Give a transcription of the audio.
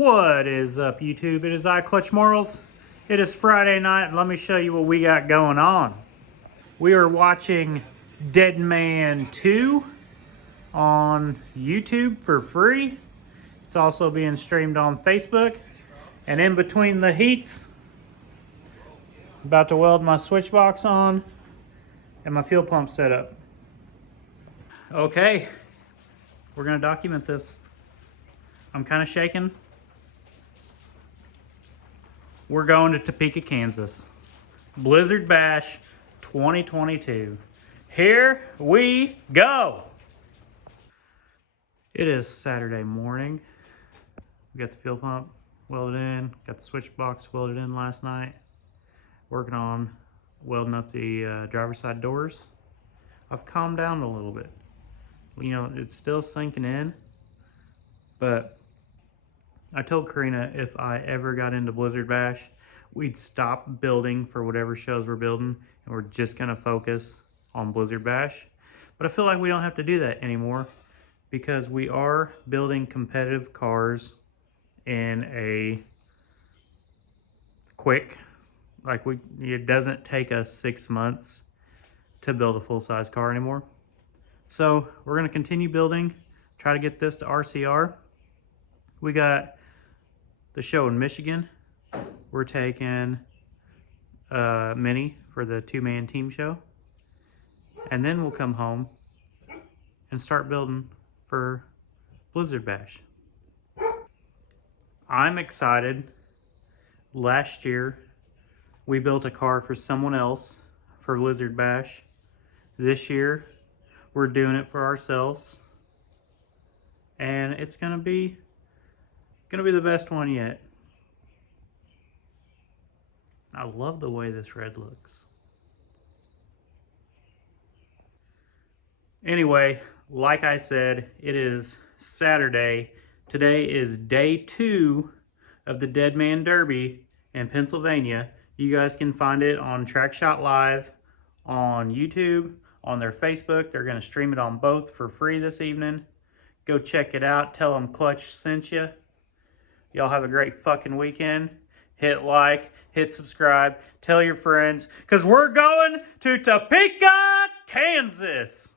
What is up, YouTube? It is I, Clutch Marles. It is Friday night, and let me show you what we got going on. We are watching Dead Man 2 on YouTube for free. It's also being streamed on Facebook. And in between the heats, I'm about to weld my switch box on and my fuel pump set up. Okay, we're gonna document this. I'm kind of shaking. We're going to Topeka, Kansas. Blizzard Bash 2022. Here we go. It is Saturday morning. We got the fuel pump welded in, got the switch box welded in last night. Working on welding up the driver's side doors. I've calmed down a little bit. You know, it's still sinking in, but I told Karina if I ever got into Blizzard Bash, we'd stop building for whatever shows we're building, and we're just gonna focus on Blizzard Bash. But I feel like we don't have to do that anymore because we are building competitive cars in a quick, it doesn't take us 6 months to build a full-size car anymore. So we're gonna continue building, try to get this to RCR. We got the show in Michigan. We're taking Mini for the two-man team show. And then we'll come home and start building for Blizzard Bash. I'm excited. Last year, we built a car for someone else for Blizzard Bash. This year, we're doing it for ourselves. And it's gonna be the best one yet. I love the way this red looks. Anyway, like I said, it is Saturday. Today is day 2 of the Dead Man Derby in Pennsylvania. You guys can find it on Track Shot Live, on YouTube, on their Facebook. They're gonna stream it on both for free this evening. Go check it out. Tell them Clutch sent you. Y'all have a great fucking weekend. Hit like, hit subscribe, tell your friends, because we're going to Topeka, Kansas.